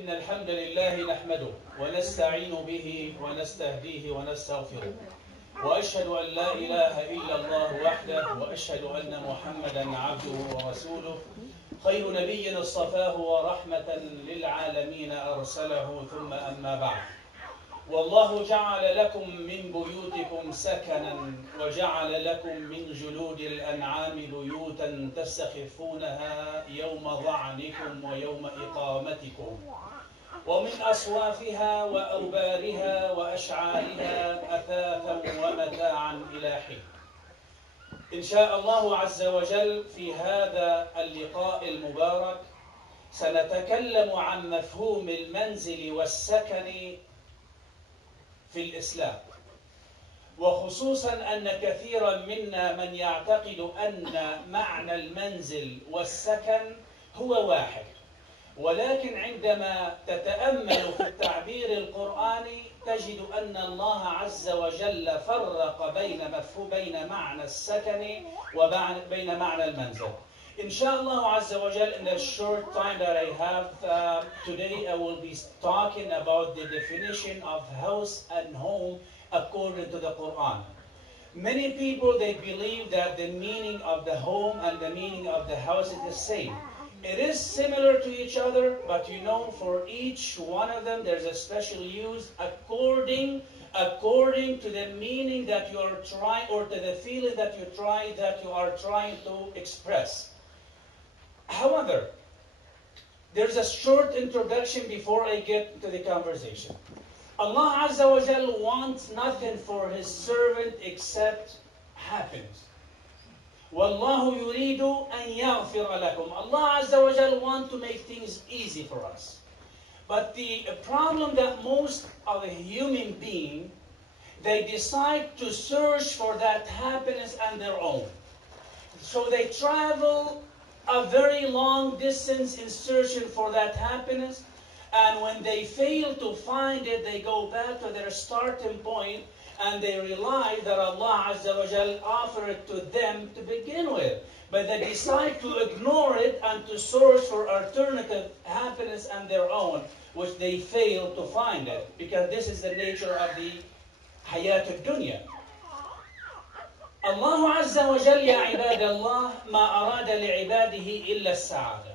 إن الحمد لله نحمده ونستعين به ونستهديه ونستغفره وأشهد أن لا إله إلا الله وحده وأشهد أن محمدا عبده ورسوله خير نبي اصطفاه ورحمة للعالمين أرسله ثم أما بعد والله جعل لكم من بيوتكم سكنا وجعل لكم من جلود الأنعام بيوتا تستخفونها يوم ظعنكم ويوم إقامتكم ومن أصوافها وأوبارها وأشعارها أثاثا ومتاعا إلى حين. إن شاء الله عز وجل في هذا اللقاء المبارك سنتكلم عن مفهوم المنزل والسكن في الإسلام، وخصوصا أن كثيرا منا من يعتقد أن معنى المنزل والسكن هو واحد، ولكن عندما تتأمل في التعبير القرآني تجد أن الله عز وجل فرق بين معنى السكن وبين معنى المنزل. Inshallah Azza wa Jal, in the short time that I have today, I will be talking about the definition of house and home according to the Quran. Many people, they believe that the meaning of the home and the meaning of the house is the same. It is similar to each other, but you know, for each one of them, there's a special use according to the meaning that you are trying, or to the feeling that you are trying to express. However, there's a short introduction before I get to the conversation. Allah Azza wa Jal wants nothing for His servant except happiness. وَاللَّهُ يُرِيدُ أَن يَغْفِرَ لَكُمْ. Allah Azza wa Jal wants to make things easy for us. But the problem that most of a human being, they decide to search for that happiness on their own. So they travel a very long distance in searching for that happiness, and when they fail to find it, they go back to their starting point and they realize that Allah Azza wa Jal offered it to them to begin with. But they decide to ignore it and to search for alternative happiness on their own, which they fail to find it, because this is the nature of the hayat al-dunya. الله عز وجل يا عباد الله ما أراد لعباده إلا السعادة،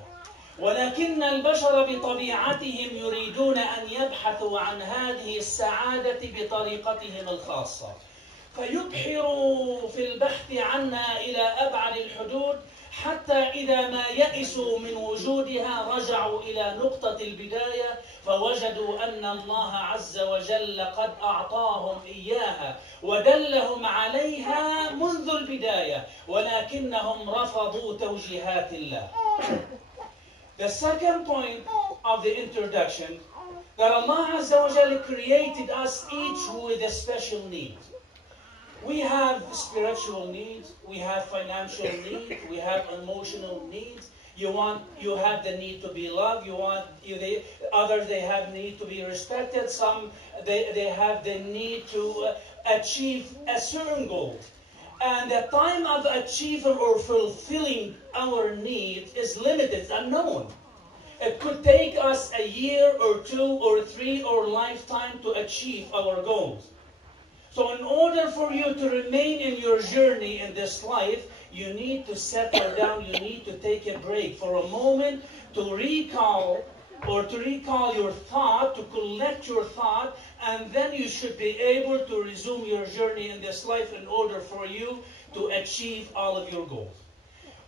ولكن البشر بطبيعتهم يريدون أن يبحثوا عن هذه السعادة بطريقتهم الخاصة، فيبحروا في البحث عنها إلى أبعد الحدود، حتى إذا ما يئسوا من وجودها رجعوا إلى نقطة البداية فوجدوا أن الله عز وجل قد أعطاهم إياها ودلهم عليها منذ البداية، ولكنهم رفضوا توجيهات الله. The second point of the introduction, that Allah Azza wa Jalla created us each with a special need. We have spiritual needs, we have financial needs, we have emotional needs. You have the need to be loved. Others, they have need to be respected. Some, they have the need to achieve a certain goal. And the time of achieving or fulfilling our needs is limited, it's unknown. It could take us a year or 2 or 3 or lifetime to achieve our goals. So in order for you to remain in your journey in this life, you need to settle down, you need to take a break for a moment to recall your thought, to collect your thought, and then you should be able to resume your journey in this life in order for you to achieve all of your goals.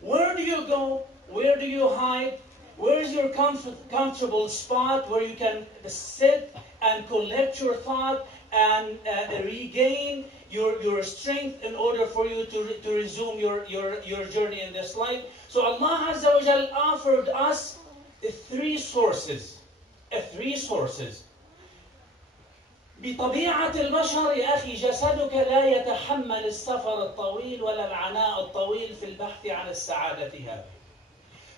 Where do you go? Where do you hide? Where is your comfortable spot where you can sit and collect your thought and regain your strength in order for you to resume your journey in this life? So Allah Azza wa Jal offered us three sources. بطبيعة البشر يا أخي جسدك لا يتحمل السفر الطويل ولا العناء الطويل في البحث عن السعادة هذه.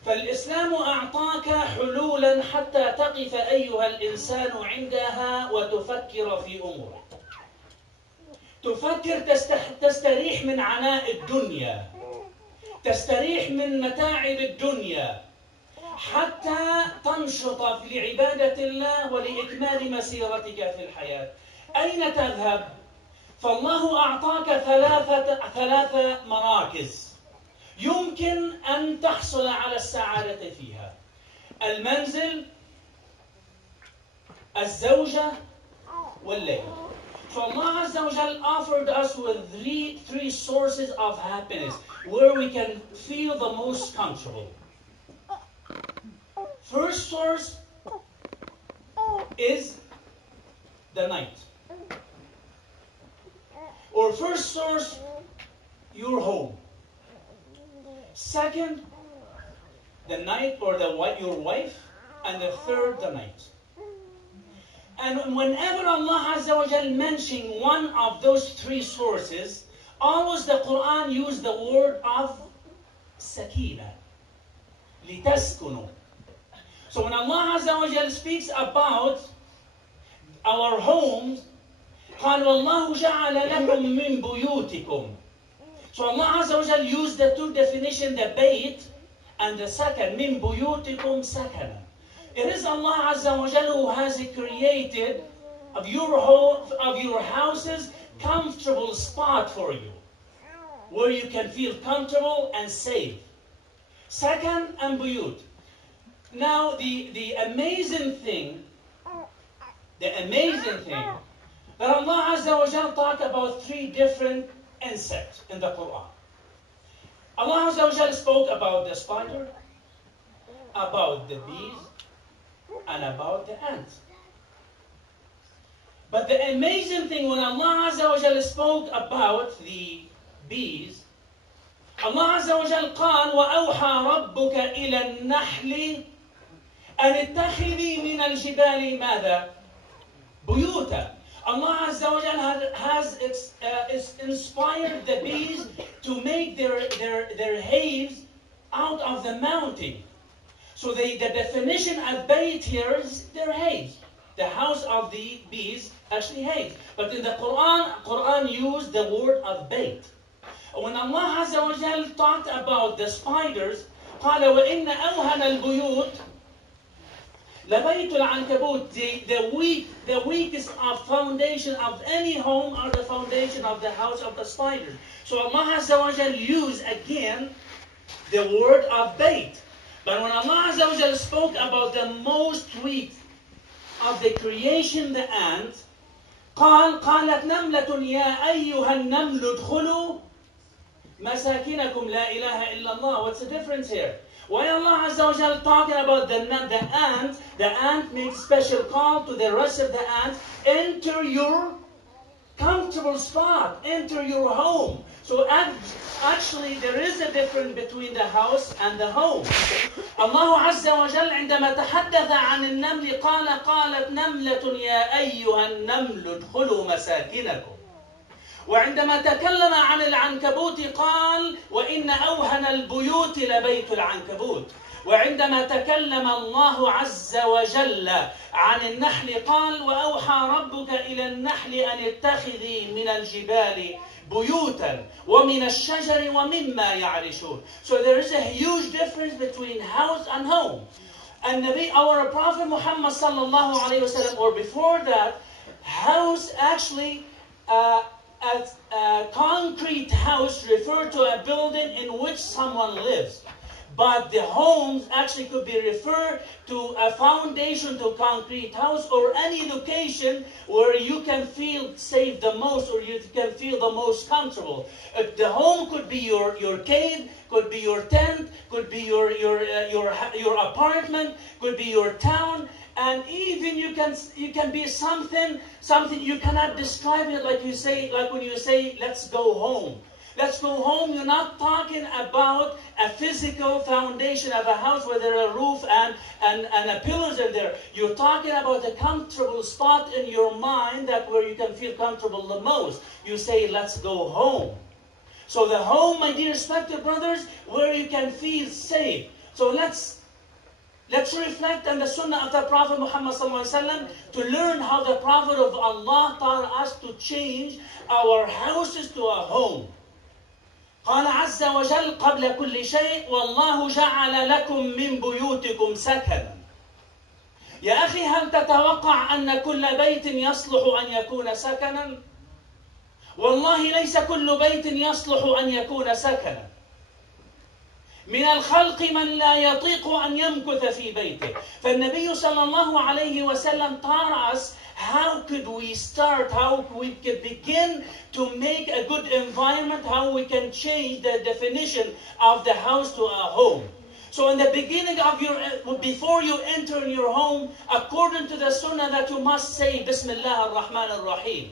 فالإسلام أعطاك حلولا حتى تقف أيها الإنسان عندها وتفكر في أمورك. تفكر تستريح من عناء الدنيا، تستريح من متاعب الدنيا، حتى تنشط لعبادة الله ولإكمال مسيرتك في الحياة. أين تذهب؟ فالله أعطاك ثلاث مراكز يمكن أن تحصل على السعادة فيها: المنزل، الزوجة، والليل. So Allah Azza wa Jal offered us with three sources of happiness where we can feel the most comfortable. First source is the night. Or first source, your home. Second, the night or your wife. And the third, the night. And whenever Allah Azza wa Jal mentioned one of those three sources, always the Quran used the word of sakina, litaskunu. So when Allah Azza wa Jal speaks about our homes, قال والله جعل لكم من بيوتكم. So Allah Azza wa Jal used the two definitions, the bayt and the sakan, min buyutikum sakana. It is Allah Azza wa Jal who has created of your home, of your houses, comfortable spot for you, where you can feel comfortable and safe. Sakan and buyut. Now the amazing thing that Allah Azza wa Jal talked about three different insects in the Quran. Allah Azza wa Jal spoke about the spider, about the bees, and about the ants. But the amazing thing, when Allah Azza wa Jal spoke about the bees, Allah Azza wa Jal قال وَأَوْحَى رَبُّكَ إِلَى النَّحْلِ أَنِ اتَّخِذِي مِنَ الْجِبَالِ مَاذَا؟ بُيُوتًا. Allah Azza wa Jal has inspired the bees to make their hives out of the mountain. So the definition of bayt here is their hives. The house of the bees actually hives. But in the Quran used the word of bayt. When Allah Azza wa Jal talked about the spiders, قال وَإِنَّ أَوْهَنَ الْبُيُوتِ لَبَيْتُ الْعَنْكَبُوتِ. The weakest of foundation of any home are the foundation of the house of the spiders. So Allah Azza wa Jal used again the word of bayt. But when Allah Azza wa Jal spoke about the most weak of the creation, the ant, قالت نملة يا أيها النمل ادخلوا مساكنكم لا إله إلا الله. What's the difference here? Why Allah Azza wa Jal talking about the ant? The ant makes special call to the rest of the ants. Enter your comfortable spot. Enter your home. So actually there is a difference between the house and the home. Allah Azza wa Jal عندما تحدث عن النمل قالت نملة يا أيها النمل ادخلوا مساكنكم. وعندما تكلم عن العنكبوت قال وإن أوهن البيوت لبيت العنكبوت. وعندما تكلم الله عز وجل عن النحل قال وأوحى ربك إلى النحل أن اتخذي من الجبال بيوتا ومن الشجر ومما يعرشون. So there is a huge difference between house and home. And our Prophet Muhammad sallallahu alayhi wasallam, or before that, house actually a concrete house referred to a building in which someone lives. But the homes actually could be referred to a foundation to concrete house or any location where you can feel safe the most or you can feel the most comfortable. The home could be your cave, could be your tent, could be your apartment, could be your town, and even you can be something you cannot describe it, like when you say let's go home. Let's go home. You're not talking about a physical foundation of a house where there are a roof and a pillars are there. You're talking about a comfortable spot in your mind where you can feel comfortable the most. You say, let's go home. So the home, my dear respected brothers, where you can feel safe. So let's reflect on the sunnah of the Prophet Muhammad ﷺ to learn how the Prophet of Allah taught us to change our houses to a home. قال عز وجل قبل كل شيء والله جعل لكم من بيوتكم سكنا. يا أخي هل تتوقع أن كل بيت يصلح أن يكون سكنا؟ والله ليس كل بيت يصلح أن يكون سكنا. من الخلق من لا يطيق أن يمكث في بيته. فالنبي صلى الله عليه وسلم taught us how could we start, how we could begin to make a good environment, how we can change the definition of the house to a home. So in the beginning of before you enter your home, according to the sunnah that you must say Bismillah ar-Rahman ar-Rahim.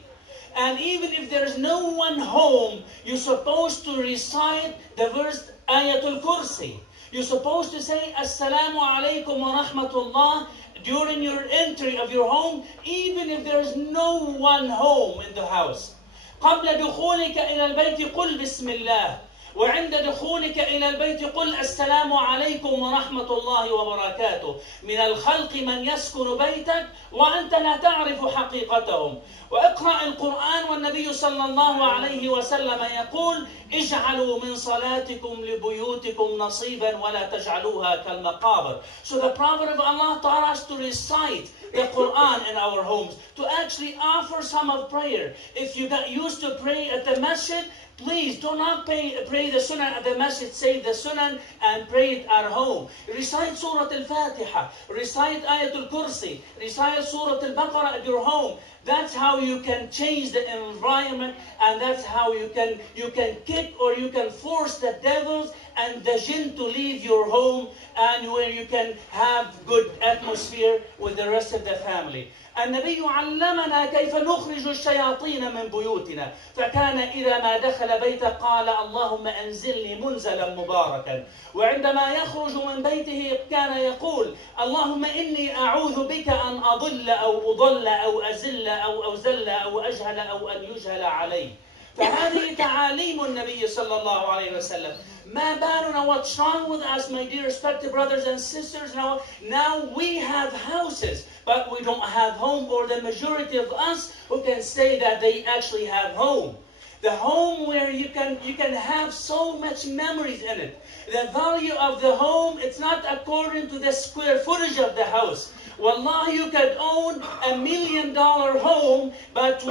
And even if there is no one home, you're supposed to recite the verse Ayatul Kursi. You're supposed to say Assalamu alaikum wa rahmatullah during your entry of your home, even if there is no one home in the house. قبل دخولك إلى البيت قل بسم الله. وعند دخولك إلى البيت قل السلام عليكم ورحمة الله وبركاته. من الخلق من يسكن بيتك وأنت لا تعرف حقيقتهم. واقرأ القرآن والنبي صلى الله عليه وسلم يقول اجعلوا من صلاتكم لبيوتكم نصيبا ولا تجعلوها كالمقابر. So the Prophet of Allah taught us to recite the Quran in our homes, to actually offer some of prayer. If you got used to pray at the masjid, please do not pray the sunnah at the masjid, say the sunnah and pray it at home. Recite Surah Al-Fatiha, recite Ayatul Kursi, recite Surah Al-Baqarah at your home. That's how you can change the environment, and that's how you can kick or you can force the devils and the jinn to leave your home, and where you can have good atmosphere with the rest of the family. النبي علمنا كيف نخرج الشياطين من بيوتنا فكان إذا ما دخل بيته قال اللهم أنزلني منزلا مباركا. وعندما يخرج من بيته كان يقول اللهم إني أعوذ بك أن أضل أو أضل أو أزل أو أزل أو أجهل أو أن يجهل علي. فهذه تعاليم النبي صلى الله عليه وسلم. ما بالنا, what's wrong with us, my dear respected brothers and sisters? Now we have houses, but we don't have home, or the majority of us who can say that they actually have home. The home where you can have so much memories in it. The value of the home, it's not according to the square footage of the house. Wallah, you could own $1 million home, but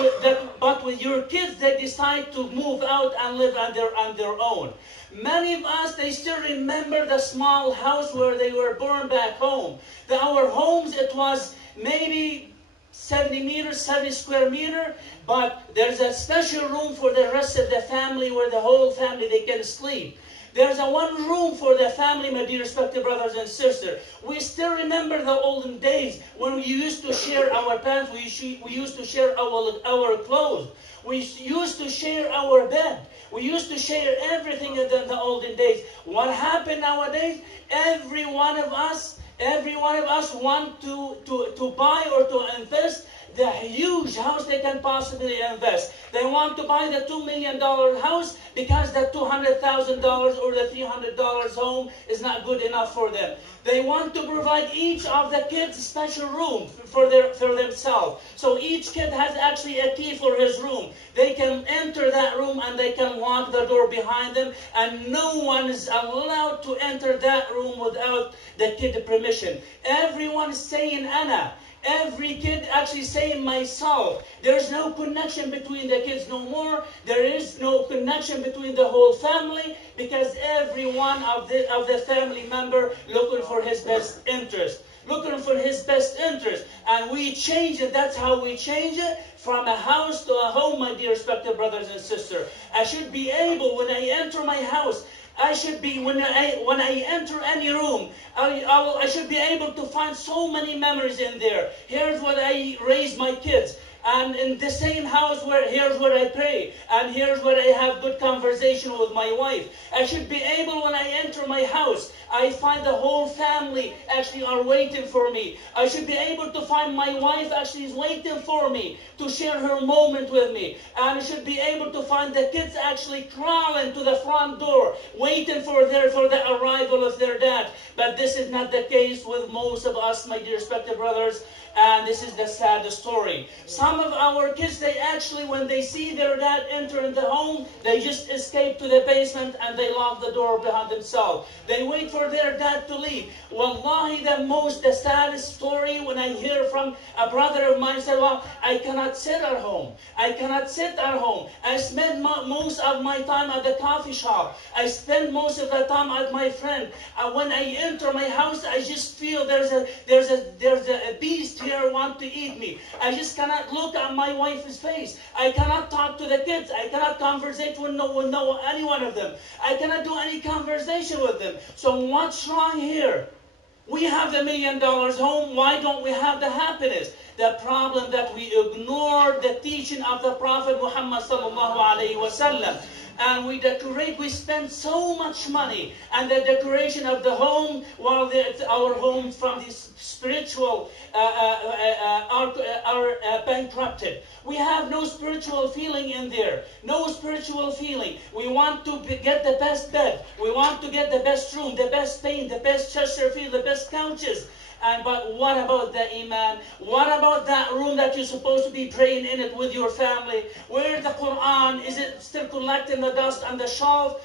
with your kids, they decide to move out and live on their own. Many of us, they still remember the small house where they were born back home. Our homes, it was maybe 70 meters, 70 square meter, but there's a special room for the rest of the family where the whole family, they can sleep. There's a one room for the family, my dear respected brothers and sisters. We still remember the olden days when we used to share our pants, we used to share our clothes. We used to share our bed. We used to share everything in the olden days. What happened nowadays? Every one of us want to buy or to invest the huge house they can possibly invest. They want to buy the $2 million house because the $200,000 or the $300 home is not good enough for them. They want to provide each of the kids a special room for themselves. So each kid has actually a key for his room. They can enter that room and they can lock the door behind them, and no one is allowed to enter that room without the kid's permission. Everyone is saying Ana. Every kid actually saying myself. There's no connection between the kids no more. There is no connection between the whole family, because every one of the family member looking for his best interest. Looking for his best interest. And we change it. That's how we change it. From a house to a home, my dear respected brothers and sisters. I should be able, when I enter my house, I should be, when I enter any room, I should be able to find so many memories in there. Here's where I raised my kids. And in the same house, here's where I pray. And here's where I have good conversation with my wife. I should be able, when I enter my house, I find the whole family actually are waiting for me. I should be able to find my wife actually is waiting for me to share her moment with me. And I should be able to find the kids actually crawling to the front door, waiting for the arrival of their dad. But this is not the case with most of us, my dear respected brothers. And this is the sad story. Some Some of our kids, they actually, when they see their dad enter in the home, they just escape to the basement and they lock the door behind themselves. They wait for their dad to leave. Wallahi, the saddest story when I hear from a brother of mine said, well, I cannot sit at home. I cannot sit at home. I spend most of my time at the coffee shop. I spend most of the time at my friend. When I enter my house, I just feel there's a beast here want to eat me. I just cannot look at my wife's face. I cannot talk to the kids. I cannot conversate with any one of them. I cannot do any conversation with them. So what's wrong here? We have the $1 million home. Why don't we have the happiness? The problem that we ignore the teaching of the Prophet Muhammad sallallahu alaihi wasallam. And we spend so much money on the decoration of the home, while our homes from this spiritual are bankrupted. We have no spiritual feeling in there. No spiritual feeling. We want to get the best bed. We want to get the best room, the best paint, the best Chesterfield, the best couches. But what about the iman? What about that room that you're supposed to be praying in it with your family? Where the Quran? Is it still collecting the dust on the shelf?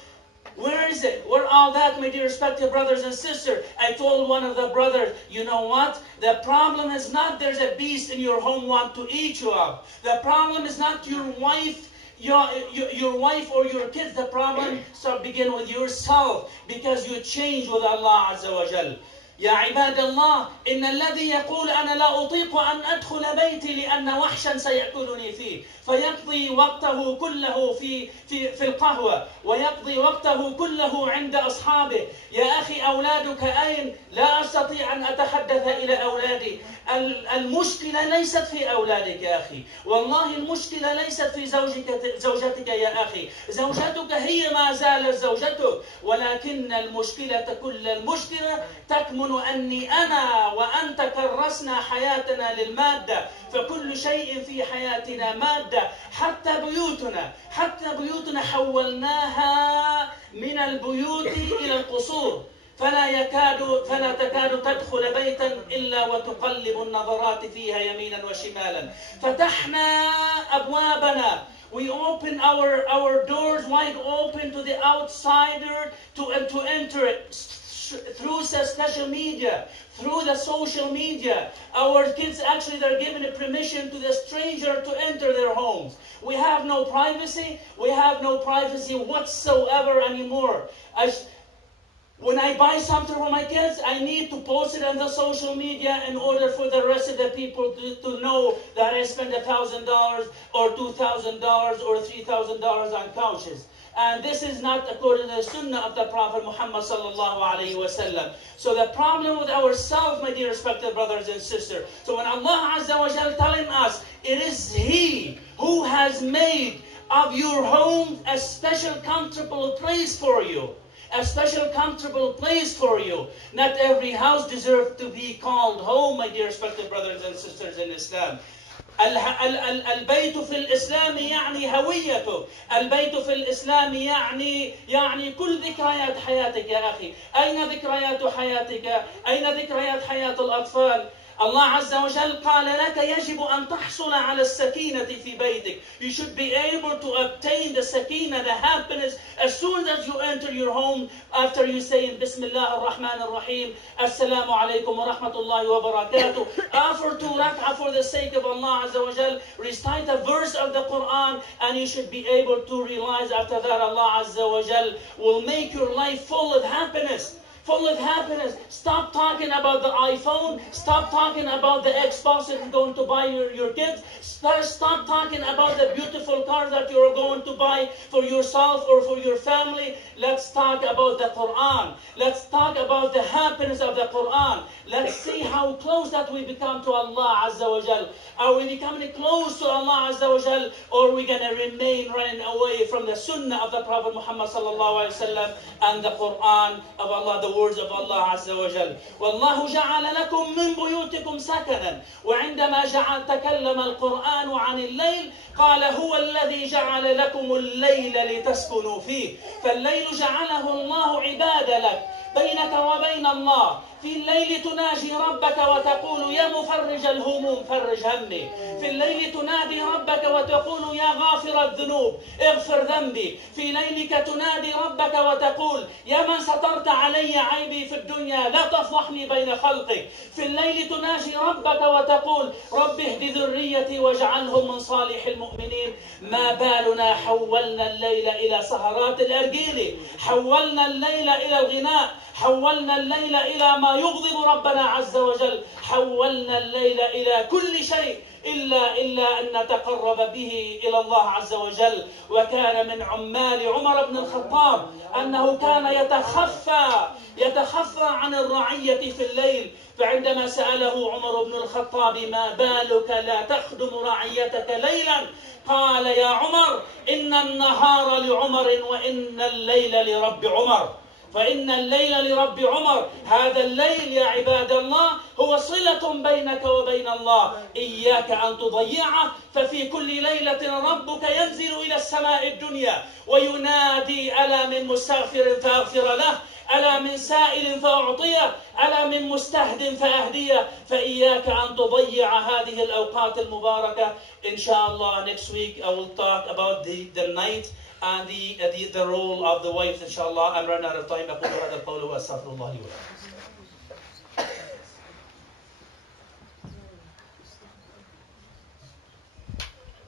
Where is it? Where all that, my dear respected brothers and sisters? I told one of the brothers, you know what? The problem is not there's a beast in your home want to eat you up. The problem is not your wife. Your wife or your kids. The problem begin with yourself, because you change with Allah Azza wa Jal. يا عباد الله إن الذي يقول أنا لا أطيق أن أدخل بيتي لأن وحشا سيأكلني فيه فيقضي وقته كله في القهوة ويقضي وقته كله عند أصحابه. يا أخي أولادك أين؟ لا أستطيع أن أتحدث إلى أولادي. المشكلة ليست في أولادك يا أخي. والله المشكلة ليست في زوجتك يا أخي. زوجتك هي ما زالت زوجتك، ولكن المشكلة كل المشكلة تكمن أني أنا وأنت كرسنا حياتنا للمادة. فكل شيء في حياتنا مادة، حتى بيوتنا حولناها من البيوت إلى القصور. فلا تكاد تدخل بيتا إلا وتقلب النظرات فيها يمينا وشمالا. فتحنا أبوابنا. We open our doors wide open to the outsider to enter it through social media, through the social media. Our kids actually, they're given a permission to the stranger to enter their homes. We have no privacy. We have no privacy whatsoever anymore. When I buy something for my kids, I need to post it on the social media in order for the rest of the people to know that I spent $1,000 or $2,000 or $3,000 on couches. And this is not according to the sunnah of the Prophet Muhammad sallallahu alaihi wasallam. So the problem with ourselves, my dear respected brothers and sisters. So when Allah Azza wa Jal telling us, it is He who has made of your home a special comfortable place for you. A special comfortable place for you. Not every house deserves to be called home, my dear respected brothers and sisters in Islam. البيت في الإسلام يعني هويته. البيت في الإسلام يعني كل ذكريات حياتك يا أخي. أين ذكريات حياتك؟ أين ذكريات حياة الأطفال؟ Allah Azza wa Jal قال لك يجب أن تحصل على السكينة في بيتك. You should be able to obtain the sakina, the happiness, as soon as you enter your home, after you say بسم الله الرحمن الرحيم السلام عليكم ورحمة الله وبركاته. Offer 2 rak'ah for the sake of Allah Azza wa Jal. Recite a verse of the Quran, and you should be able to realize after that Allah Azza wa Jal will make your life full of happiness. Full of happiness. Stop talking about the iPhone. Stop talking about the Xbox that you're going to buy your kids. Stop talking about the beautiful car that you're going to buy for yourself or for your family. Let's talk about the Quran. Let's talk about the happiness of the Quran. Let's see how close that we become to Allah Azza wa Jal. Are we becoming close to Allah Azza wa Jal, or are we going to remain running away from the sunnah of the Prophet Muhammad sallallahu alaihi wasallam and the Quran of Allah, the words of Allah Azza wa Jal. وَاللَّهُ جَعَلَ لَكُم مِّن بُيُوتِكُمْ سَكَنًا. وعندما تكلم القرآن عن الليل قال هو الذي جعل لكم الليل لتسكنوا فيه. فالليل جعله الله عبادة لك بينك وبين الله. في الليل تناجي ربك وتقول يا مفرج الهموم فرج همي. في الليل تنادي ربك وتقول يا غافر الذنوب اغفر ذنبي. في ليلك تنادي ربك وتقول يا من سترت علي عيبي في الدنيا لا تفضحني بين خلقك. في الليل تناجي ربك وتقول رب اهد ذريتي واجعلهم من صالح المؤمنين. ما بالنا حولنا الليل إلى سهرات الأرجيل، حولنا الليل إلى الغناء، حولنا الليل إلى ما يغضب ربنا عز وجل، حولنا الليل إلى كل شيء إلا أن نتقرب به إلى الله عز وجل. وكان من عمال عمر بن الخطاب أنه كان يتخفى عن الرعية في الليل. فعندما سأله عمر بن الخطاب ما بالك لا تخدم رعيتك ليلا قال يا عمر إن النهار لعمر وإن الليل لرب عمر. فإن الليل لرب عمر. هذا الليل يا عباد الله هو صلة بينك وبين الله، إياك أن تضيعه. ففي كل ليلة ربك ينزل إلى السماء الدنيا وينادي ألا من مستغفر فأغفر له، ألا من سائل فأعطيه، ألا من مستهد فأهديه. فإياك أن تضيع هذه الأوقات المباركة. إن شاء الله next week I will talk about the night and the role of the wife. إن شاء الله. I'm running out of time. أقول هذا القول وأستغفر الله لي ولكم.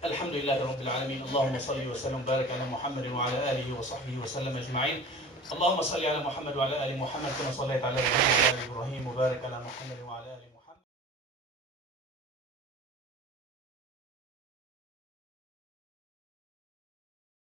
الحمد لله رب العالمين. اللهم صل وسلم وبارك على محمد وعلى آله وصحبه وسلم أجمعين. اللهم صل على محمد وعلى آل محمد كما صليت على إبراهيم وعلى آل إبراهيم وبارك على محمد وعلى آل محمد.